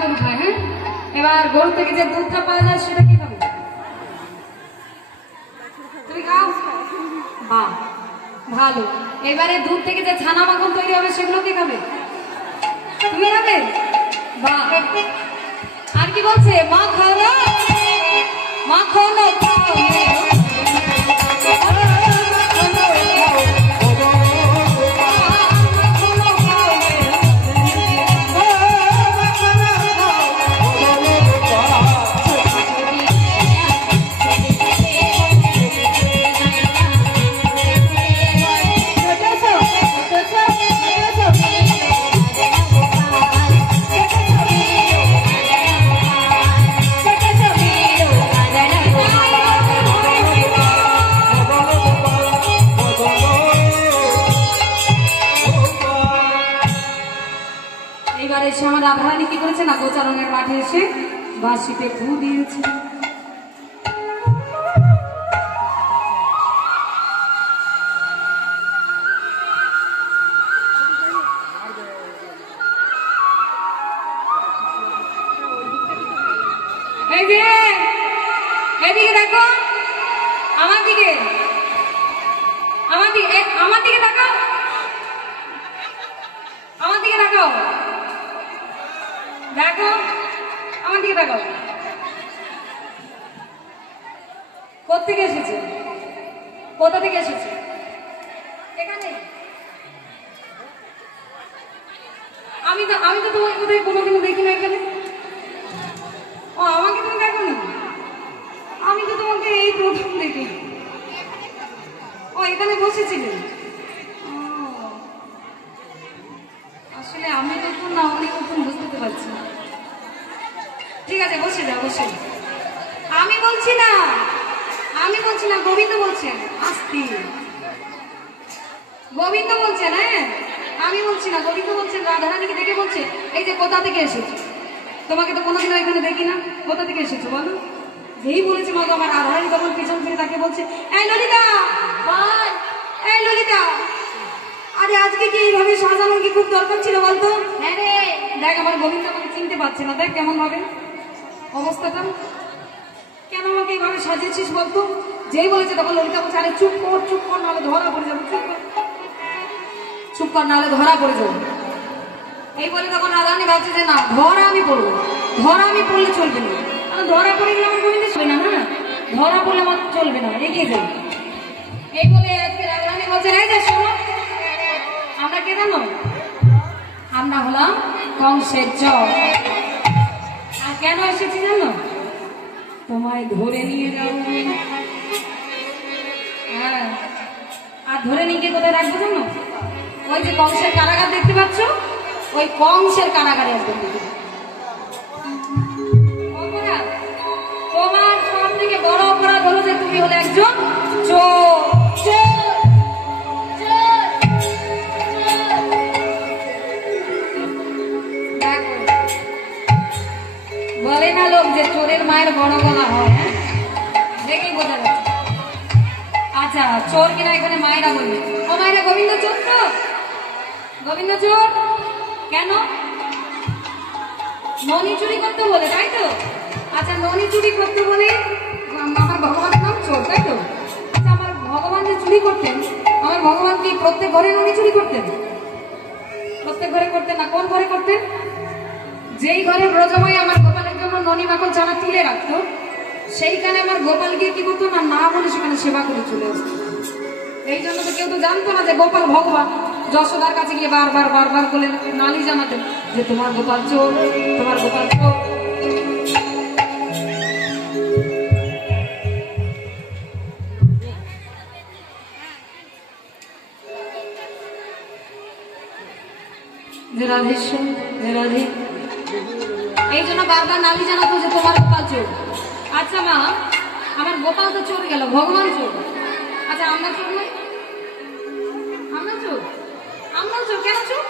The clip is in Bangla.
গরু খায়। হ্যাঁ, এবার গরু থেকে যে দুধটা পাওয়া যায় সেটা কি খাবে? তুমি খাও? বাহ, ভালো। এবারে দুধ থেকে যে ছানা মাখন তৈরি হবে সেগুলো কি খাবে? তুমি খাবে? বাহ। আর কি বলছে? মা খাও না, মাখন এসে আমার রাধারানী কি করেছে না, গোচারণের মাঠে এসে বাঁশিতে ফু দিয়েছে। এই যে এদিকে দেখো, আমার দিকে, আমার দিকে, আমার দিকে তাকাও, আমার দিকে তাকাও, দেখো আমার দিকে তাকাও। কোথেকে এসেছে? কোথা থেকে এসেছে? এখানে। আমি তো তোমাকে কোথায় কোনোদিনও দেখি না এখানে। ও, আমাকে তুমি দেখো না? আমি তো তোমাকে এই প্রথম দেখি। ও, এখানে বসেছিলেন? আসলে আমি নতুন না, অনেক নতুন, বুঝতে পারছি। ঠিক আছে, বসে যাও, বসে। আমি বলছি না, আমি বলছি না, গোবিন্দ বলছেন। আস্তে, গোবিন্দ বলছেন। হ্যাঁ, আমি বলছি না, গোবিন্দ বলছেন। রাধারানীকে দেখে বলছে এই যে কোথা থেকে এসেছো? তোমাকে তো কোনোদিনও এখানে দেখি না, কোথা থেকে এসেছো বলো? যেই বলেছে মা, আমার রাধারানী তখন পিছন ফিরে তাকে বলছে, এই ললিতা, এই ললিতা, আরে আজকে কি এইভাবে সাজানোর কি খুব দরকার ছিল বলতো? হ্যাঁ রে, দেখ আমার গোবিন্দ আমাকে চিনতে পারছে না, দেখ কেমন ভাবে অবস্থাটা। কেন আমাকে এইভাবে সাজিয়েছিস বলতো? যেই বলেছে তখন ললিতা বলছে, আরে চুপ কর, চুপ কর, নাহলে ধরা পড়ে যাবো, চুপ কর, চুপ কর, নাহলে ধরা পড়ে যাবো। এই বলে তখন রাধারানী ভাবছে যে না, ধরা আমি পড়বো, ধরা আমি পড়লে চলবে না, কারণ ধরা পড়ে গেলে আমার গোবিন্দ চলবে না, না ধরা পড়লে আমার চলবে না, এগিয়ে যাই। এই বলে আজকে রাধারানী বলছে, এই যে শোনো, আমরা কে জানো? আমরা হলাম কংসের জল। আর কেন এসেছি জানো? তোমায় ধরে নিয়ে যাও। হ্যাঁ, আর ধরে নিয়ে গিয়ে কোথায় রাখবো জানো? ওই যে কংসের কারাগার দেখতে পাচ্ছ, ওই কংসের কারাগারে একদম দেখে। তোমার সব থেকে বড় অপরাধ হলো যে তুমি হলে একজন চোর। বলে না লোক যে চোরের মায়ের বড় গলা হয়, হ্যাঁ, দেখেই বোঝা যাচ্ছে। আচ্ছা, চোর কিনা এখানে মায়েরা বলবে, ও মায়েরা গোবিন্দ চোর তো? গোবিন্দ চোর কেন? ননি চুরি করতে বলে, তাই তো? আচ্ছা, ননি চুরি করতে বলে আমার ভগবানের নাম চোর, তাই তো? আচ্ছা, আমার ভগবান যে চুরি করতেন, আমার ভগবান কি প্রত্যেক ঘরে ননি চুরি করতেন? প্রত্যেক ঘরে করতেন না। কোন ঘরে করতেন? যেই ঘরে ব্রজময় আমার গোপালের জন্য ননি মাখন চানা তুলে রাখতো, সেইখানে আমার গোপাল গিয়ে কি করতো না, না বলে সেখানে সেবা করে চলে আসতো। এই জন্য তো কেউ তো জানতো না যে গোপাল ভগবান। যশোদার কাছে গিয়ে বারবার বারবার বলে নালি জানাতেন যে তোমার গোপাল চোর, তোমার গোপাল চোর। যে রাধেশ্বর, যে রাধে, এই জন্য বারবার নালি জানাতো যে তোমার গোপাল চোর। আচ্ছা মা, আমার গোপাল তো চোর গেল, ভগবান চোর। আচ্ছা, আমরা চোর নই? আমরা চোর? আমরা চোর কেন চোর?